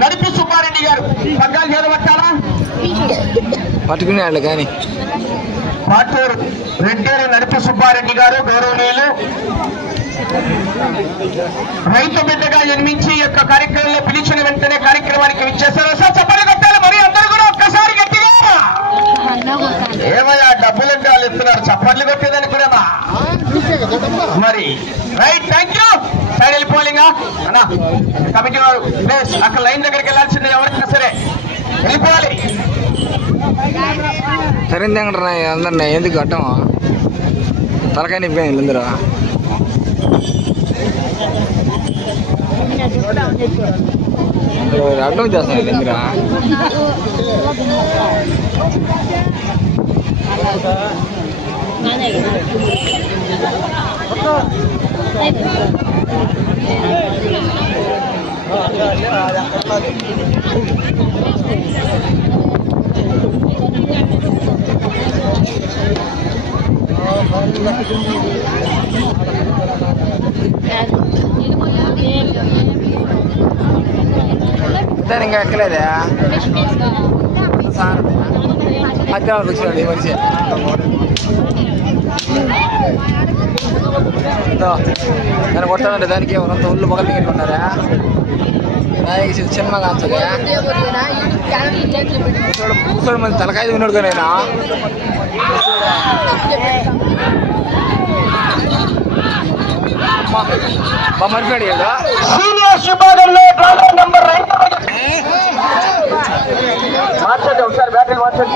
నడిపి సుబ్బారెడ్డి గారు పగ్గాలు చేరబట్టాలా పట్టుకునేవాళ్ళు కానీ పాటూరు రెడ్డి నడిపి సుబ్బారెడ్డి గారు గౌరవనీయులు రైతు బిడ్డగా జన్మించి యొక్క కార్యక్రమంలో పిలిచిన వెంటనే కార్యక్రమానికి విచ్చేస్తారు. సార్ చెప్పండి కొట్టాలి మరి అందరూ కూడా ఒక్కసారి గట్టిగా ఏమయ్యా డబ్బులు అంటే వాళ్ళు ఇస్తున్నారు చప్పట్లు కొట్టేదని కూడా మరి రైట్ థ్యాంక్ యూ. సైడ్ వెళ్ళిపోవాలిగా అన్నా కమిటీ వారు ప్లీజ్ అక్కడ లైన్ దగ్గరికి వెళ్ళాల్సింది ఎవరైనా సరే వెళ్ళిపోవాలి. సరైంది అందరినీ ఎందుకు అట్టం తలకాయ నింపాను అందరూ అడ్డం చేస్తాను ఇందిరా దాని ఇంకా ఎక్కలేదా మధ్యాహ్నం కూర్చోండి ఈ మనిషి నేను కొట్టానంటే దానికి ఎవరంత ఒళ్ళు మొగలు తింటున్నారా నాకు సినిమా కాల్చగా కూర్చోడు మంది తలకాయ విన్నాడు నేనా మా మరిపాడు కదా సీనియర్స్ విభాగంలో నంబర్ మార్చండి ఒకసారి బ్యాటరీ మార్చండి.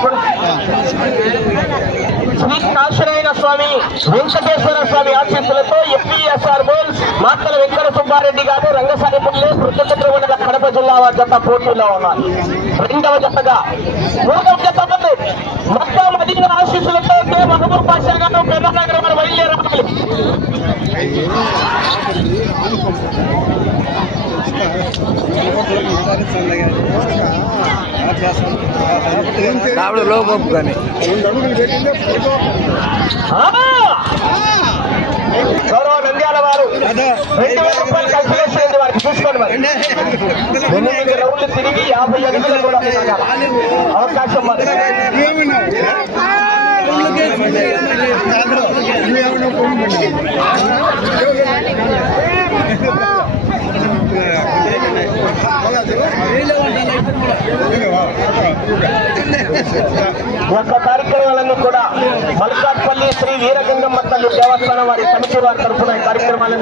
శ్రీ కాశీనారాయణ స్వామి వెంకటేశ్వర స్వామి ఆశీస్సులతో ఎఫ్ఈఎస్ఆర్ బోల్స్ మాతల వెంకట సుబ్బారెడ్డి గారు రంగసానిపల్లి వృద్ధచంద్ర మండల కడప జిల్లా జత పోటీలో ఉన్నారు. రెండవ జతగా మూడవ జత మొత్తం అధిక ఆశీస్సులతో మహబూబ్ పాషా గారు పెద్దనగరం వారు బయలుదేరాలి. లోపు కానీ గౌరవ నంద్యాల వారు 2,000 రూపాయలు కలిసి వారికి చూసుకోండి. మరి 8 రౌండ్లు తిరిగి 50 అడుగులు కూడా అవకాశం మరి యొక్క కార్యక్రమాలన్నీ కూడా మల్కాట్పల్లి శ్రీ వీరగంగమ్మ తల్లి దేవస్థానం వారి కమిటీ వారి తరఫున ఈ కార్యక్రమాలన్నీ